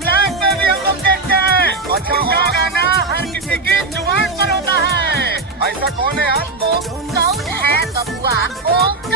Flag में भी हम लोग देखते हैं। अच्छा, उनका और? गाना हर किसी की जुबान पर होता है। ऐसा कौन है यार? वो कौन है बबुआ? ओंकार